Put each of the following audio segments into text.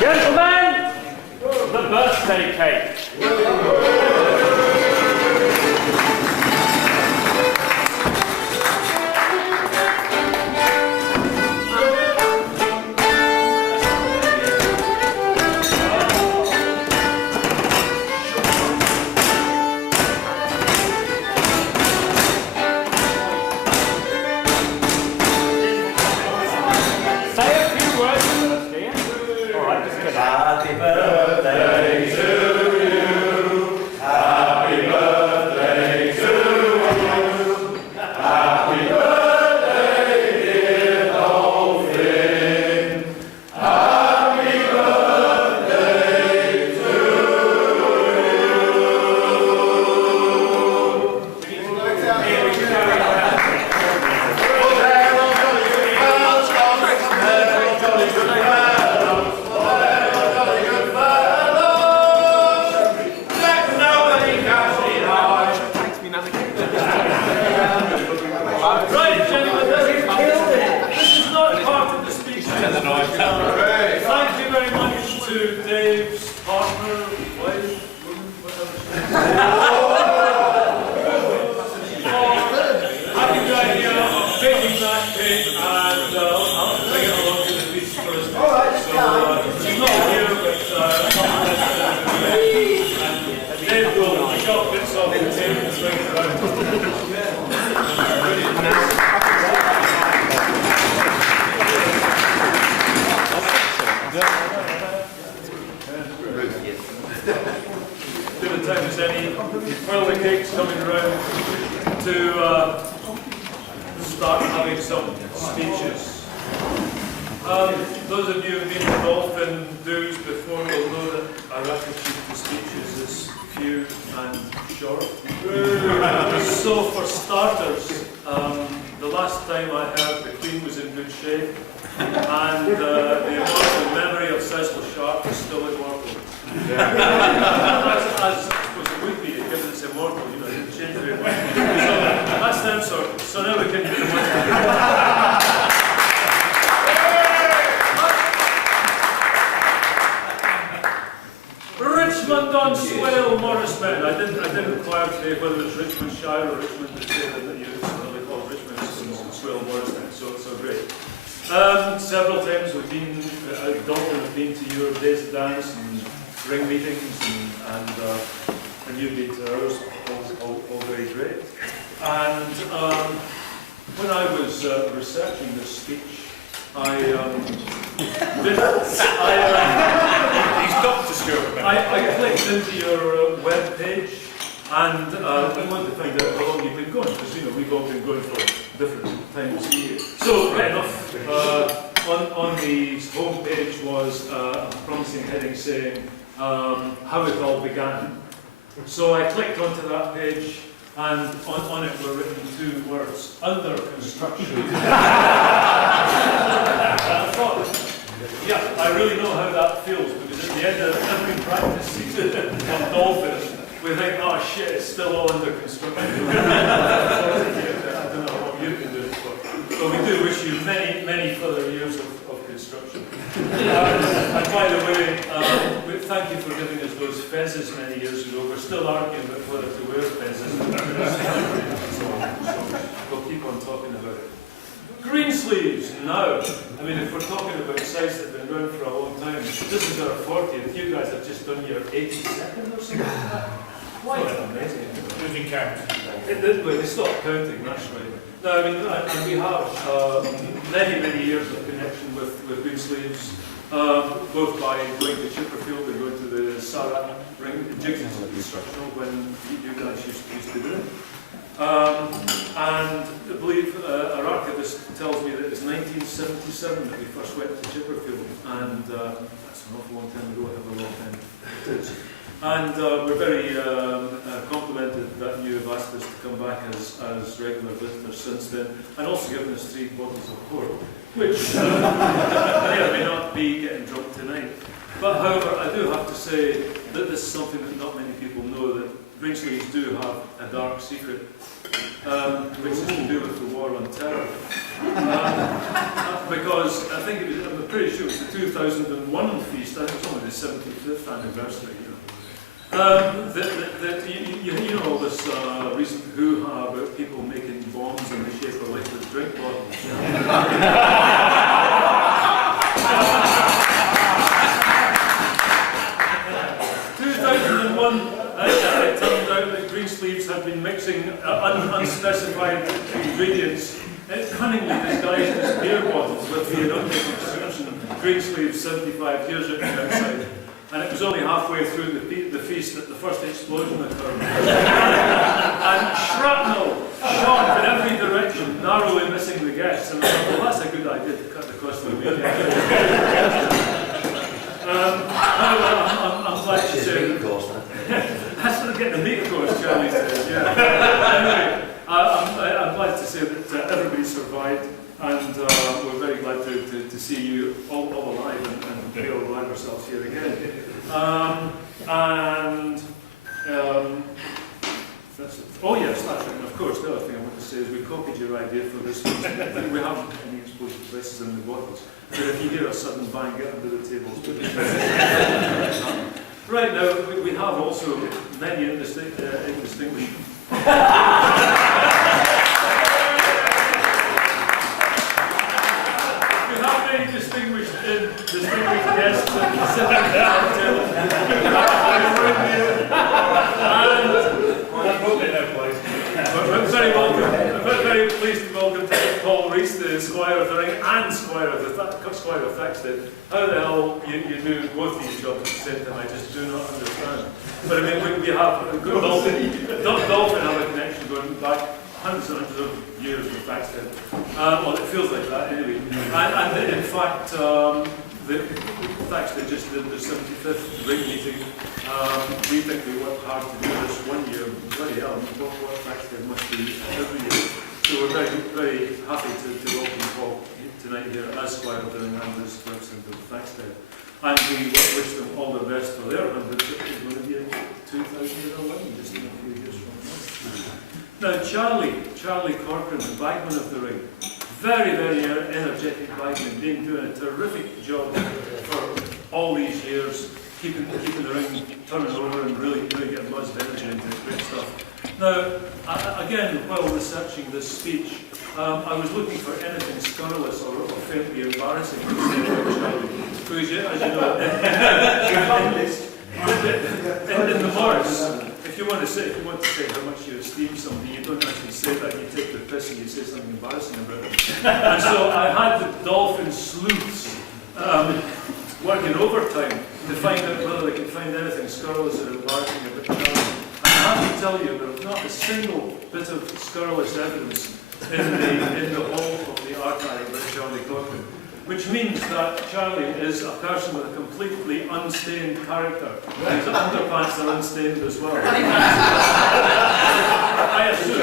Gentlemen, the birthday cake. Happy birthday to you. Happy birthday to you. Happy birthday, dear Dolphin. Happy birthday to Right, gentlemen, this is not part of the speech. Thank you very much to Dave's partner, wife, woman, whatever. Having the idea of baking that cake and I'll bring it along to the beach for us. So she's not here, but Dave will chop bits off the table and swing it around. Time as any further cakes coming around to start having some speeches. Those of you who have been to Dolphin dues before will know that I reference to speeches as few and short. So for starters, the last time I heard the Queen was in good shape, and the immortal memory of Cecil Sharp is still immortal. As was it would be, given it's immortal, you know, it change very much. So that's them sorted. So now we can do the one. Richmond on Swale, Morrismen. I didn't inquire today whether it's Richmondshire or Richmond that you really call Richmond and Swale, Morrismen. So great. Several times we've been, Dolphin have been to your days of dance and ring meetings and you've been to ours, all very great. And when I was researching this speech, I clicked into your web page and I wanted to find out how long you've been going, because you know we've all been going for different times of year. So right enough, on the home page was a promising heading saying how it all began. So I clicked onto that page, and on it were written two words: under construction. I thought, yeah, I really know how that feels, because at the end of every practice season on Dolphin, we think, oh shit, it's still all under construction. I don't know what you've been doing for. But we do wish you many, many further years of construction. And by the way, thank you for giving us those fezzes many years ago. We're still arguing about whether to wear fezzes. So we'll keep on talking about it. Green sleeves, now. I mean, if we're talking about sites that have been around for a long time, this is our 40th. You guys have just done your 82nd or something like that. Why? Amazing. Losing count. They stopped counting, that's right. No, I mean, and we have many, many years of connection with green sleeves, both by going to Chipperfield and going to the Sarah ring, jigs instructional when you guys used to do it. And I believe our archivist tells me that it's 1977 that we first went to Chipperfield, and that's an awful long time ago, however long time it is. And we're very complimented that you have asked us to come back as regular visitors since then, and also given us 3 bottles of port, which may or may not be getting drunk tonight. But however, I do have to say that this is something that not many people know, that Greensleeves do have a dark secret, which is to do with the war on terror. Because I think I'm pretty sure it was the 2001 feast, I think it was only the 75th anniversary. You know all this recent hoo-ha about people making bombs in the shape of liquid drink bottles. 2001, it turned out that Greensleeves had been mixing unspecified ingredients, cunningly disguised as beer bottles with the innocuous inscription Greensleeves 75 years outside. And it was only halfway through the feast that the first explosion occurred. And shrapnel shot in every direction, narrowly missing the guests. And I thought, well, that's a good idea to cut the cost of the meal. I'm glad to say that's going to get the meat course, Charlie says, yeah. Anyway, I'm glad to say that everybody survived. And we're very glad to see you all alive and be able to alive ourselves here again. That's it. Oh yes, that's right. And of course, the other thing I want to say is we copied your idea for this. We haven't any explosive places in the bottles. But if you hear a sudden bang, get under the tables. Right now, we have also many indistinguished. Distinguished guests and we're very pleased to welcome Paul Rees, the Squire of the Ring and Squire of Thaxted. How the hell you do both these jobs at the same time, I just do not understand. But I mean, we have Dolphin have a connection going back hundreds and hundreds of years with Thaxted. Well, it feels like that anyway. And in fact, Thaxted just did the 75th ring meeting. We think we worked hard to do this one year. Bloody hell, what Thaxted must be every year. So we're very, very happy to welcome Paul tonight here as Squire of the Ring and as Representative of Thaxted. And we wish them all the best for their 100th, which is going to be in 2011, just in a few years from now. Now, Charlie Corcoran, the bagman of the ring, very, very energetic bagman, doing a terrific job for all these years, keeping the ring turning over and really getting lots of energy into it, great stuff. Now, again, while researching this speech, I was looking for anything scurrilous or faintly embarrassing to say about Charlie, because as you know, in the Morris, if you want to say how much you esteem somebody, you don't actually say that. You take the piss and you say something embarrassing about it. And so I had the Dolphin sleuths working overtime to find out whether they could find anything scurrilous or embarrassing about Charlie. And I have to tell you, there was not a single bit of scurrilous evidence in the whole of the archive about Charlie Corcoran. Which means that Charlie is a person with a completely unstained character. His underpants are unstained as well. I assume.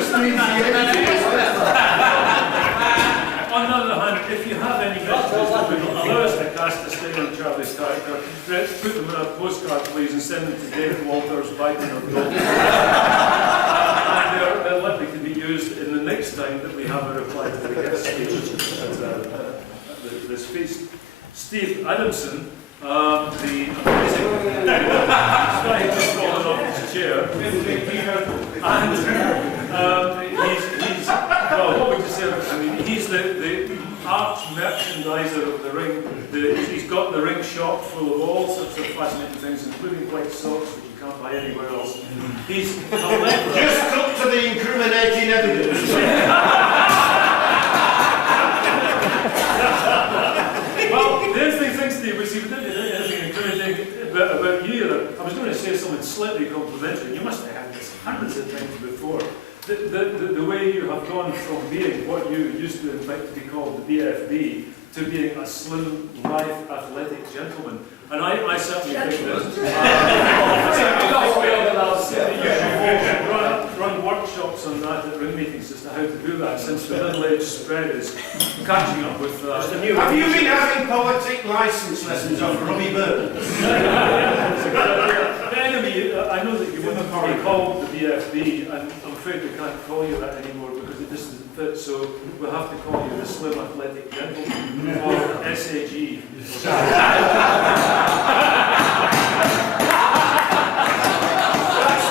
On the other hand, if you have any messages that would allow us to cast a stain on Charlie's character, let's put them in a postcard, please, and send them to Dave Walters, Biden of Dolphin. And they're likely to be used in the next time that we have a reply to the guest speech at this feast. Steve Adamson, the amazing, he's just fallen off his chair, and he's well, what would you say? I mean, he's the arch merchandiser of the ring. He's got the ring shop full of all sorts of fascinating things, including white socks that you can't buy anywhere else. He's just up to the incriminating evidence. Well, the interesting thing, Steve, was you didn't say anything incriminating about you either. I was going to say something slightly complimentary. You must have had this hundreds of times before. The way you have gone from being what you used to like to be called the BFB to being a slim, lithe, athletic gentleman. And I certainly think that run workshops on that at ring meetings as to how to do that, since the middle-aged spread is catching up with Have you been having poetic license lessons off Robbie Burton? Anyway, I know that you wouldn't be called the BFB, and I'm afraid we can't call you that anymore because it just doesn't fit, so we'll have to call you the Slim Athletic Gentleman, or SAG. That's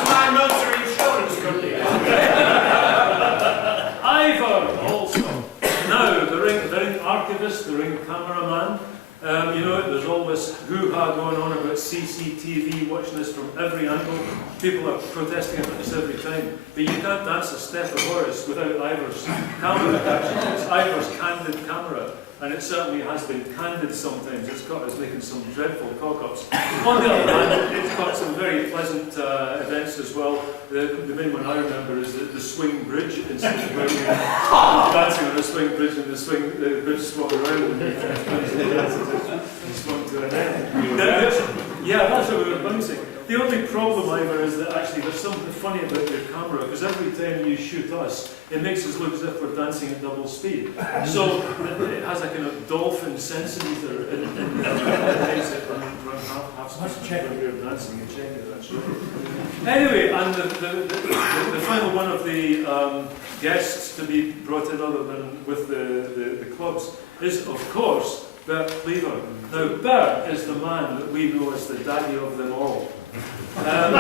my motor insurance company. Ivor also. Now, the ring archivist, the ring cameraman. You know, there's all this hoo-ha going on about CCTV watching this from every angle. People are protesting about this every time. But you can't dance a step of Horace without Ivor's camera action. It's Ivor's candid camera, and it certainly has been candid sometimes. It's got us making some dreadful cock-ups. On the other hand, it's got some very pleasant events as well. The main one I remember is the swing bridge incident, where we were dancing on the swing bridge and the bridge swung around and swung to an end. Yeah, that's what we were bouncing. The only problem, Ivor, is that actually there's something funny about your camera, because every time you shoot us, it makes us look as if we're dancing at double speed. So it has a kind of Dolphin sensimeter and it makes it run half speed when we're dancing and check it, that's right. Anyway, and the final one of the guests to be brought in other than with the clubs is, of course, Bert Cleaver. Now, Bert is the man that we know as the daddy of them all. Bert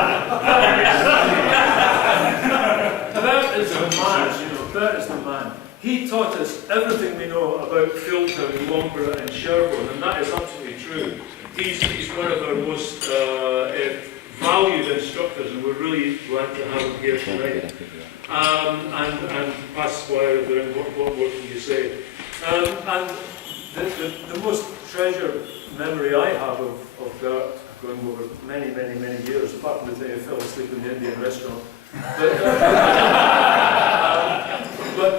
is the man, you know, Bert is the man. He taught us everything we know about Philtown, Loughborough and Sherborne, and that is absolutely true. He's one of our most valued instructors, and we're really glad to have him here tonight. And past Squire, what more can you say? And the most treasured memory I have of Bert, going over many years, apart from the day I fell asleep in the Indian restaurant. But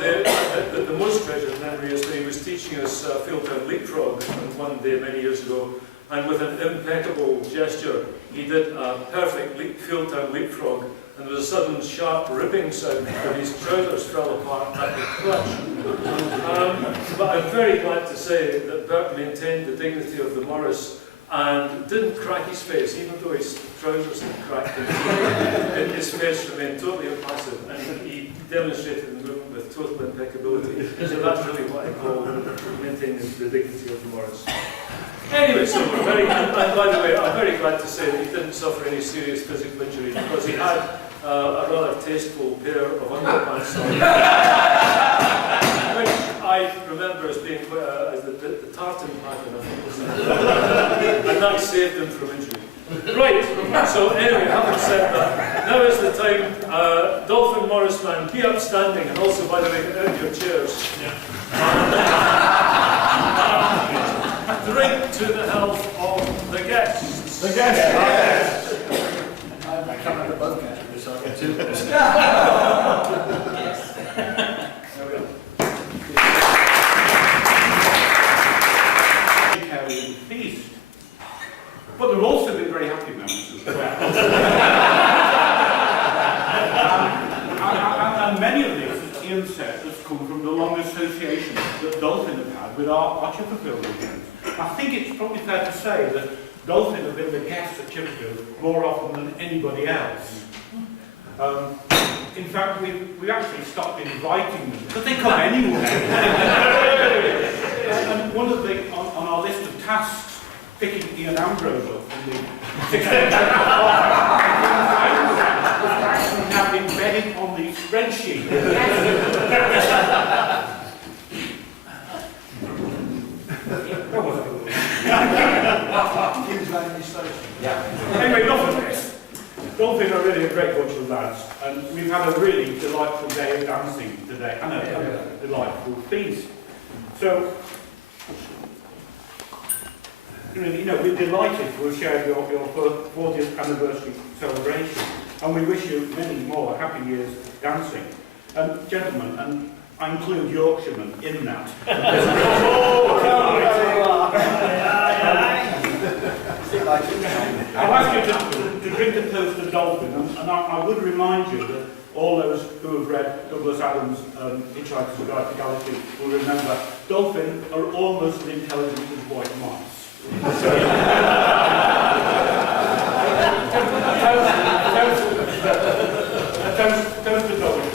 the most treasured memory is that he was teaching us Philtown leapfrog one day many years ago, and with an impeccable gesture, he did a perfect Philtown leapfrog, and there was a sudden sharp ripping sound when his trousers fell apart at the clutch. But I'm very glad to say that Bert maintained the dignity of the Morris and didn't crack his face, even though his trousers had cracked, and his face remained totally impassive, and he demonstrated the movement with total impeccability. So that's really what I call maintaining the dignity of the Morris. Anyway, so we're very, and by the way, I'm very glad to say that he didn't suffer any serious physical injury, because he had a rather tasteful pair of underpants on, which I remember as being quite as the tartan pattern, I think, was and that saved him from injury. Right, so anyway, having said that, now is the time. Dolphin Morrisman, be upstanding, and also, by the way, get out of your chairs. Yeah. Drink to the health of the guests. The guests. I can't remember both categories, so I'll get two. Yes. There we are. Carrying feast. But there have also been very happy moments as well. and many of these, as Ian said, have come from the long association that Dolphin have had with our Chipperfield weekends. I think it's probably fair to say that Dolphin have been the guests at Chipperfield more often than anybody else. In fact, we've actually stopped inviting them, because they come anyway. And one of the, on our list of tasks picking Ian Ambrose up from the 16th now embedded on the spreadsheet. Anyway, enough of this. Dolphin are really a great bunch of lads, and we've had a really delightful day of dancing today, and a delightful feast. So, really, we're delighted to have shared your 40th anniversary celebration, and we wish you many more happy years of dancing. Gentlemen, and I include Yorkshiremen in that. I'll ask you to drink a toast to Dolphin, and I would remind you that all those who have read Douglas Adams' Hitchhiker's Guide to the Galaxy will remember dolphins are almost as intelligent as white mice. Toast to Dolphin.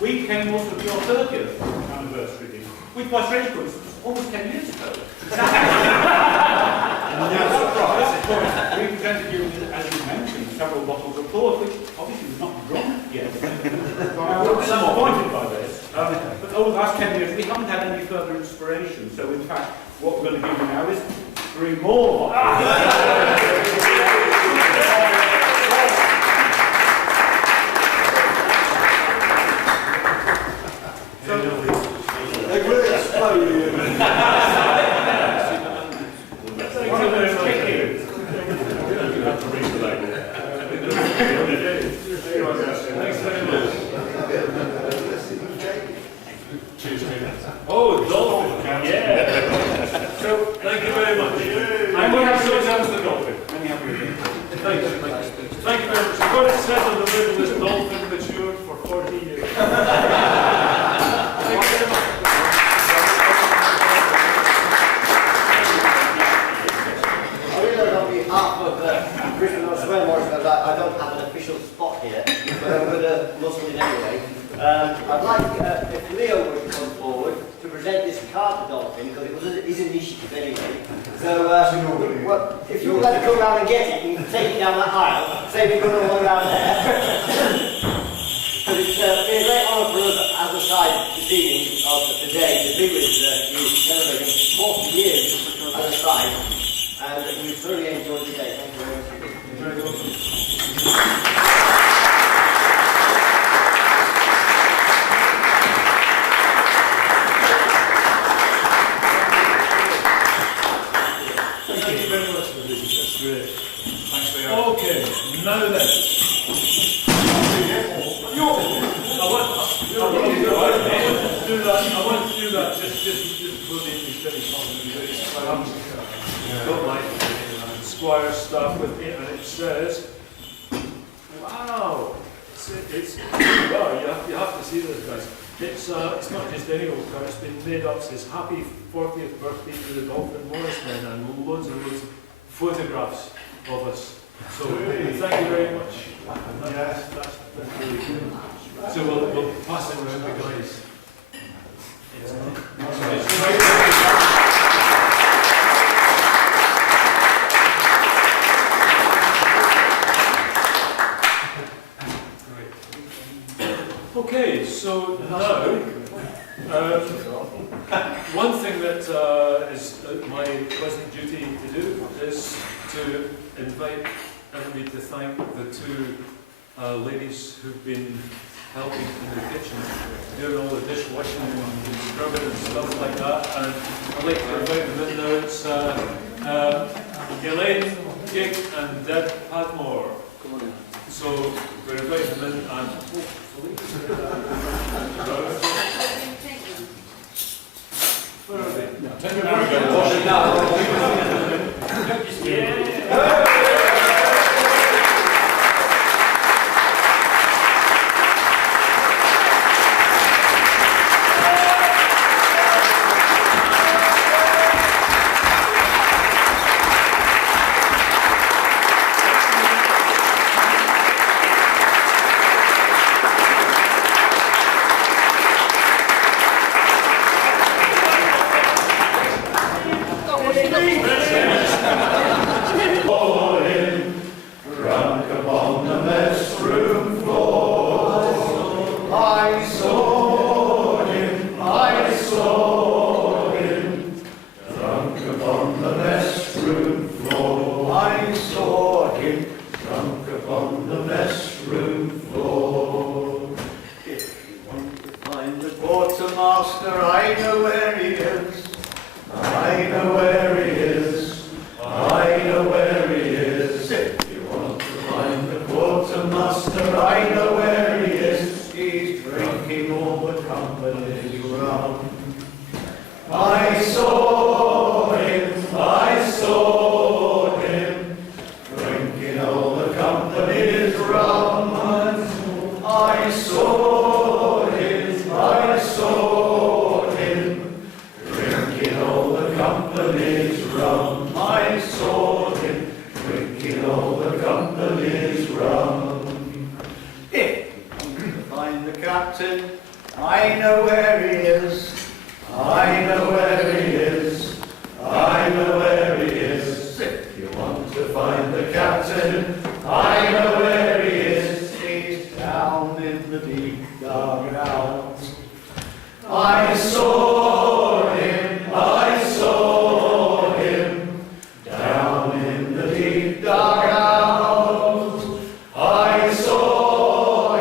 We came also to your 30th anniversary dinner, which by strange coincidence almost 10 years ago. We presented you, as you mentioned, several bottles of port, which obviously was not drunk yet. I was disappointed by this. But over the last 10 years, we haven't had any further inspiration. So, in fact, what we're going to give you now is 3 more bottles. They will explode you. Oh, Dolphin! Yeah! So, thank you very much. And we have so much the Dolphin. Many happy returns. Thank you. Thank you very much. I'm going to settle the middle this Dolphin matured for 40 years. Thank you very much. I realise on behalf of Britain or Swear Morris, I don't have an official spot here, but I'm going to muscle in anyway. I'd like if Leo would come forward to present this card to Dolphin, because it was his initiative anyway. So, well, if you would like to come round and get it and take it down that aisle, say we're going to run around there. Because it's been a great honour for us as a side this evening of today to be with you celebrating 40 years as a side. And we thoroughly enjoyed the day. Thank you very much. Very welcome. Thank you very much for this. That's great. Thanks for your. Okay, now then. I want to do that just before we finish on got my Squire stuff with me, and it says, wow, it's well, you have to see this, guys. It's not just any old card, it's been made up. It says happy 40th birthday to the Dolphin Morris men, and loads and loads of photographs of us. So thank you very much. Yes, that's really good. So we'll pass it around the guys. Okay, so now, one thing that is my pleasant duty to do is to invite everybody to thank the 2 ladies who've been helping in the kitchen, doing all the dishwashing and scrubbing and stuff like that. And I'd like to invite them in now. It's Elaine Gig and Deb Padmore. Come on in. So we're inviting them in and hopefully. Where are they? Quartermaster, I know where he is. I know where he is. I know where he is. If you want to find the quartermaster, I know where he is. He's drinking all the company's rum. I saw him, drinking all the company's rum. I saw him, drinking all the company's rum. I saw him, drinking all the company's rum. If you want to find the captain, I know where he is. I know where he is. I know where he is. If you want to find the captain, I know where he is. He's down in the deep dugout. I saw him, down in the deep dugout. I saw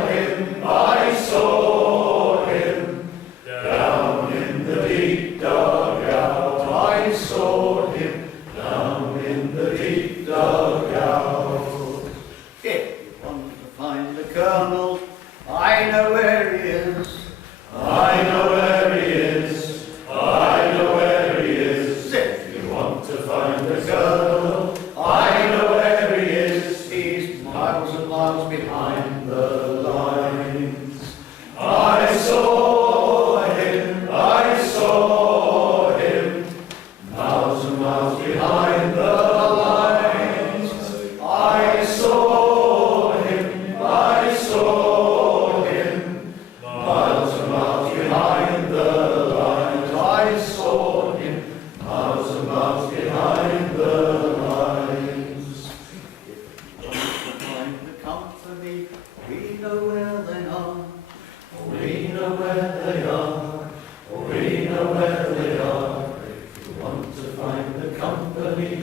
him, down in the deep dugout. I saw him, down in the deep dugout. If you want to find the colonel, I know where he is. I know where he is. I know where he is. If you want to find the colonel, I know where he is. He's miles and miles behind the lines. I saw him, miles and miles behind the lines. I saw him, miles and miles behind the lines. I saw him, miles and miles behind the lines. If you want to find the company, we know where they are. We know where they are. We know where they are. If you want to find the company,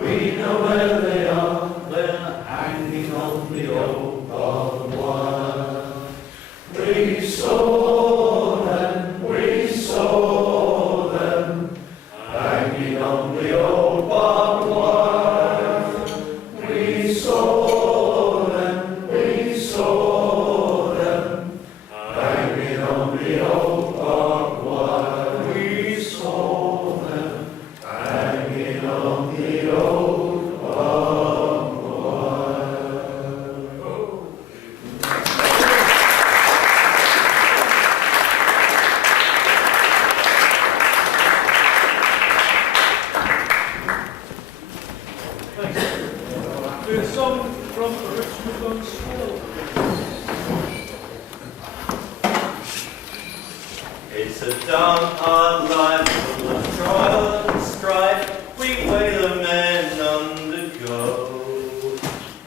we know where they are. They're hanging on the old barbed wire. We saw them, hanging on the old barbed wire. We saw them, hanging on the old barbed wire. We saw them, hanging on the old barbed wire. Do a song from Richmond on Swell. It's a damn hard life full of trial and strife. We weigh the men undergo,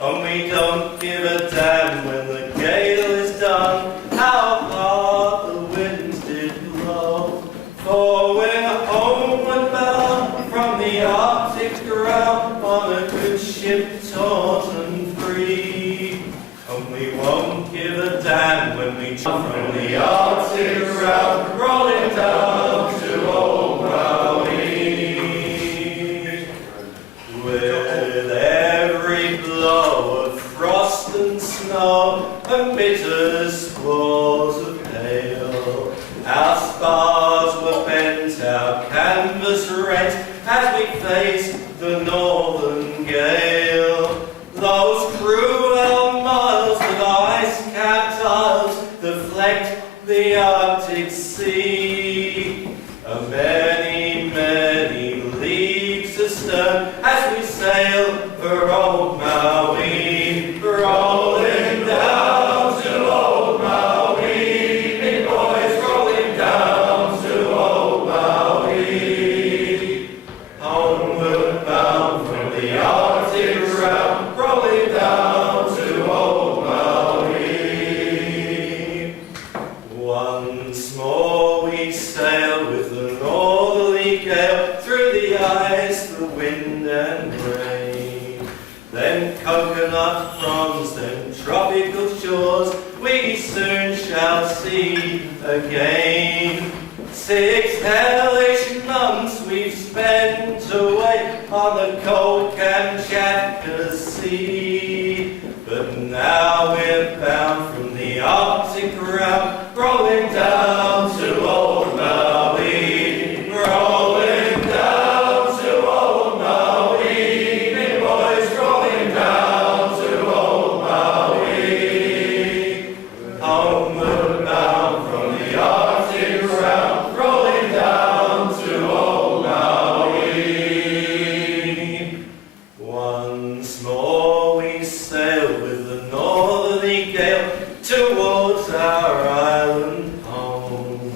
and we don't give a damn when the gale is done how hard the winds did blow. For we're homeward bound from the Arctic ground on a good ship, taut and free. And we won't give a damn when we jump from the Arctic round, rolling down to old Maui. With every blow of frost and snow and bitter squalls of hail, our spars were bent, our canvas rent, as we faced the northern gale. Those cruel miles of ice-capped isles that flecked the Arctic Sea, a many, many leagues astern as we sail for old Maui, rolling down to old Maui, big boys rolling down to old Maui, homeward bound from the Arctic round, rolling down to old Maui. Once more we sail with the northerly gale through the ice, the wind and rain. Then coconut fronds, then tropical shores we soon shall see again. 6 hellish months we've spent away on the cold Kamchatka Sea. But now we're bound from the Arctic ground, rolling down to old Maui. Rolling down to old Maui. Big boys rolling down to old Maui. Homeward bound from the Arctic ground, rolling down to old Maui. Once more we sail with the northerly gale towards our island home.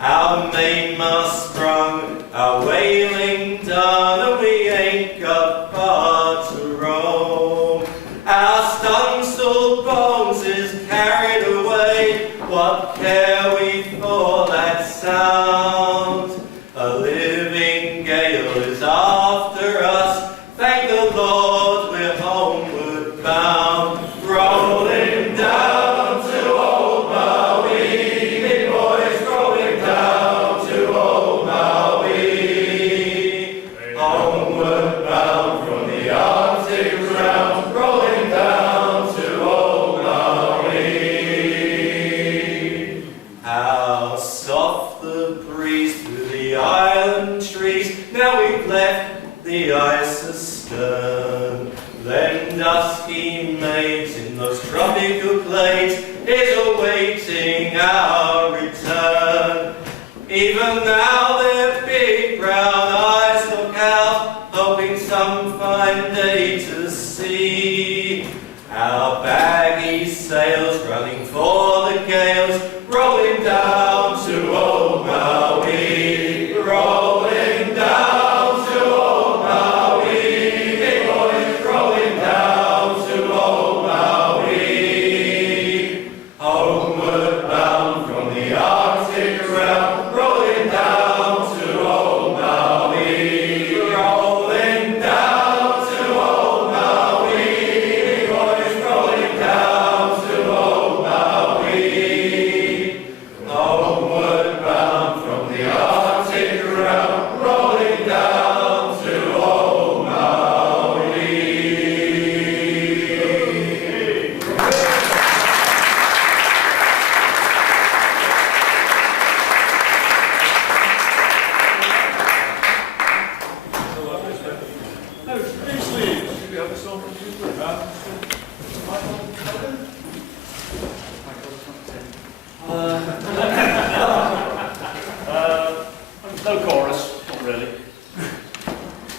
Our mainmast sprung, our whaling done, and we ain't got far to roam. Our stunsail bones is carried away, what care we for that sound? A living gale is after us, thank the Lord we're homeward bound. Rolling down to old Maui, big boys rolling down to old Maui. Homeward bound from the Arctic ground, rolling down to old Maui. How soft the breeze through the island trees, now we've left the ice astern. Then dusky maids in those tropical glades is awaiting our return. Even now their big brown eyes look out, hoping some fine day to see our baggy sails running for the gales, rolling down to old Maui. Rolling down to old Maui, big boys rolling down to old Maui. Homeward bound from the Arctic ground, rolling down to old Maui. Rolling down to old Maui, big boys rolling down to old Maui. Homeward bound from the Arctic ground, rolling down to old Maui. Now, Paisley, should we have a song from you? No chorus, not really.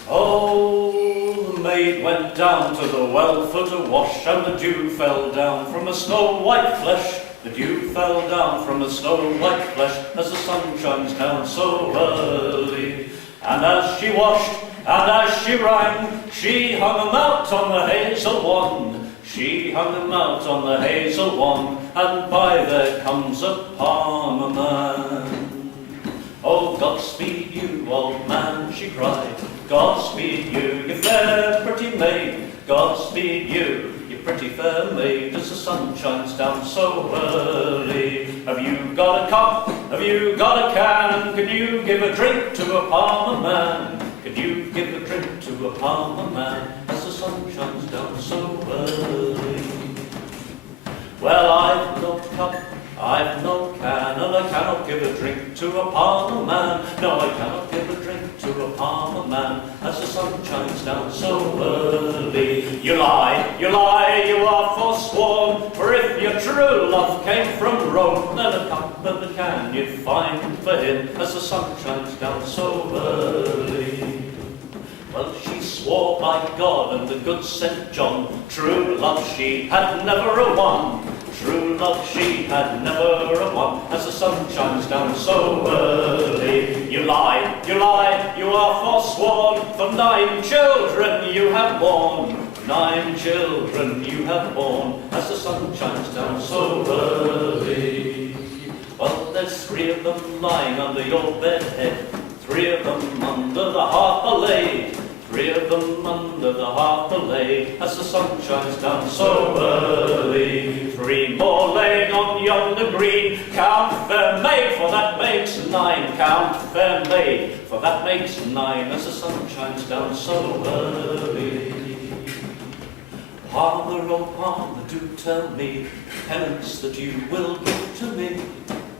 Oh, the maid went down to the well for to wash, and the dew fell down from a snow-white flesh. The dew fell down from a snow-white flesh as the sun shines down so early. And as she washed, and as she rang, she hung 'em out on the hazel wand. She hung 'em out on the hazel wand, and by there comes a palmer man. Oh, Godspeed you, old man, she cried. Godspeed you, you fair pretty maid. Godspeed you, you pretty fair maid, as the sun shines down so early. Have you got a cup? Have you got a can? Can you give a drink to a palmer man? Can you give a drink to a palmer man, as the sun shines down so early? Well, I've no cup, I've no can, and I cannot give a drink to a palmer man. No, I cannot give a drink to a palmer man, as the sun shines down so early. You lie, you are forsworn, for if your true love came from Rome, then a cup and a can you'd find for him, as the sun shines down so early. Well, she swore by God and the good St. John, true love she had never a won. True love she had never a won, as the sun shines down so early. You lie, you are forsworn, for 9 children you have borne. 9 children you have borne, as the sun shines down so early. Well, there's 3 of them lying under your bed head, 3 of them under the harper laid. 3 of them under the harbour lay, as the sun shines down so early. 3 more laying on yonder green. Count, fair maid, for that makes 9. Count, fair maid, for that makes 9, as the sun shines down so early. Palmer, oh Palmer, do tell me penance that you will give to me,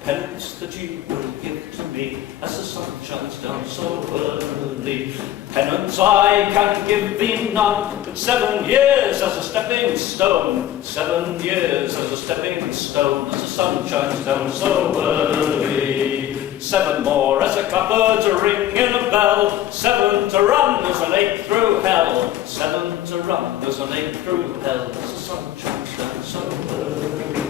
penance that you will give to me, as the sun shines down so early. Penance I can give thee none, but 7 years as a stepping stone, 7 years as a stepping stone, as the sun shines down so early. 7 more as a clapper to ring in a bell, 7 to run as an 8 through hell, 7 to run as an 8 through hell, as the sun shines down so early.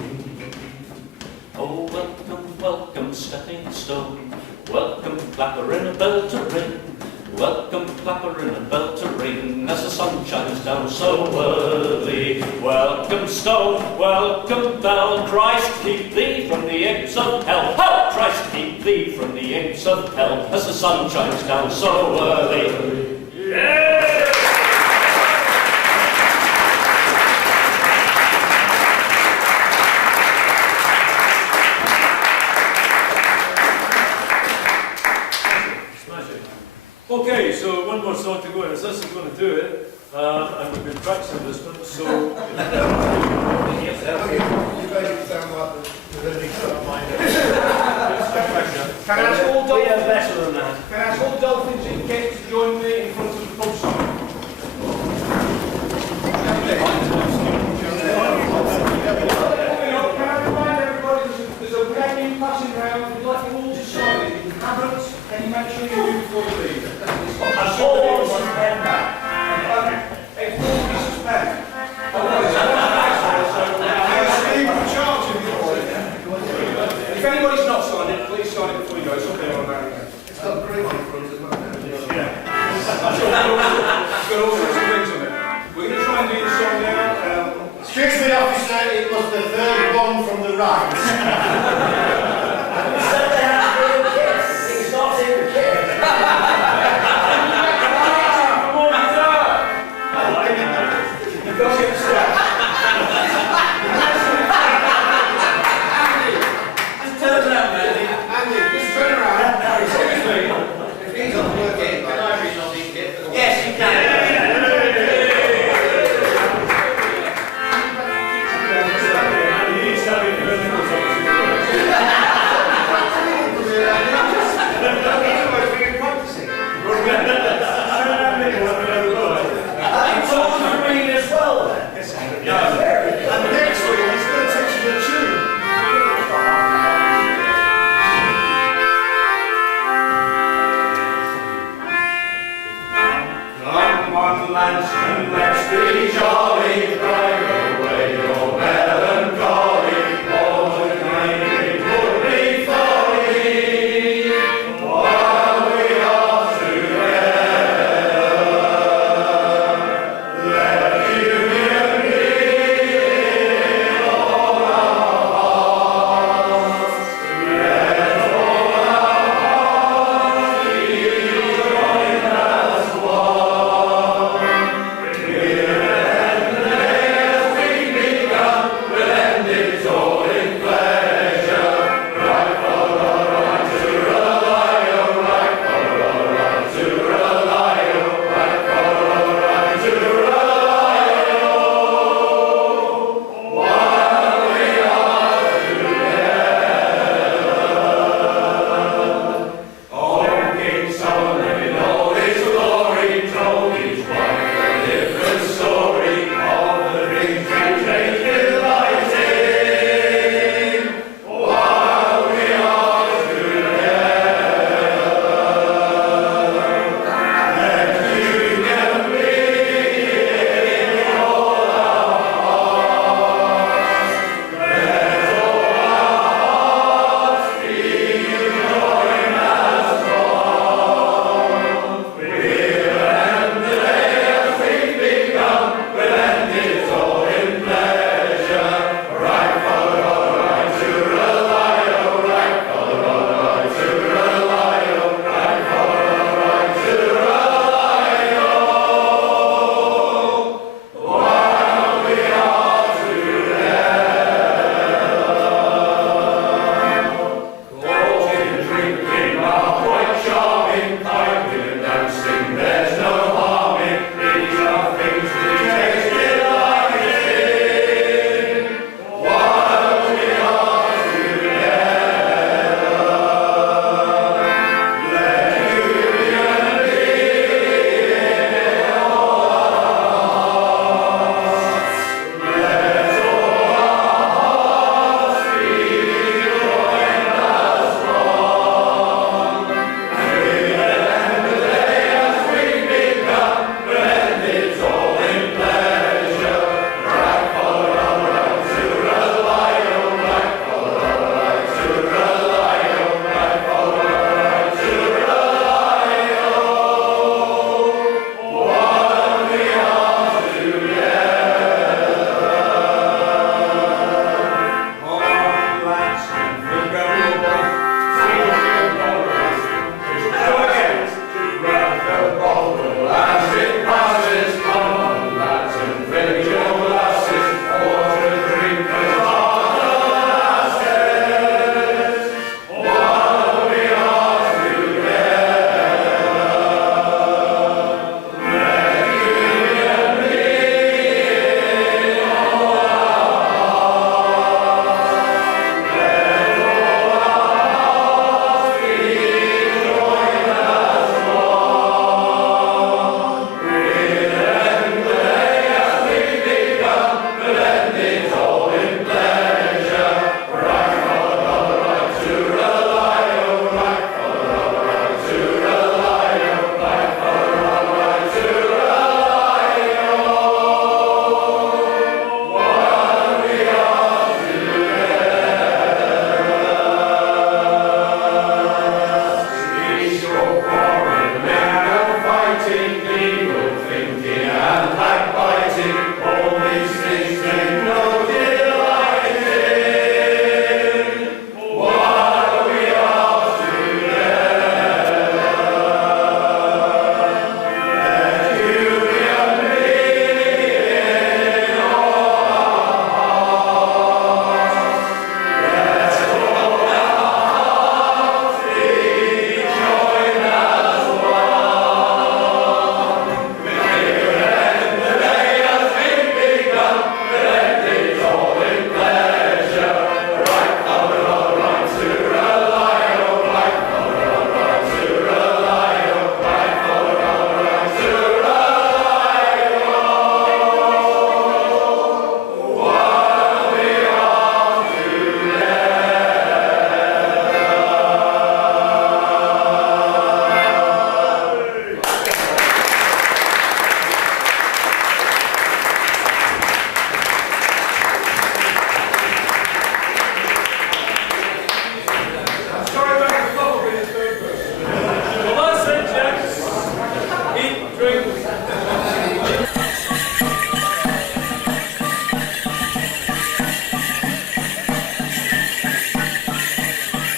Oh, welcome, welcome, stepping stone, welcome, clapper in a bell to ring, welcome, clapper in a bell to ring, as the sun shines down so early. Welcome, stone, welcome, bell, Christ keep thee from the imps of hell. Help, Christ keep thee from the imps of hell, as the sun shines down so early. Yeah! Okay, so one more song to go, and this is going to do it, and we've been practicing this one, so... You guys sound like the really good mind. Can I ask all We are Dolphins, better than that. can I ask all Dolphins in Kent to join me in front of the pub sign? Can I remind everybody there's a pen passing round, we'd like you all to sign it. If you haven't, can you make sure you do before you leave? I saw one pen back. It's all this pen. If anybody's not signed it, please sign it before you go. It's up there on that. It's got green on front as well. It's got all sorts of things on it. We're going to try and do the song now. Excuse me, officer, it was the third one from the right.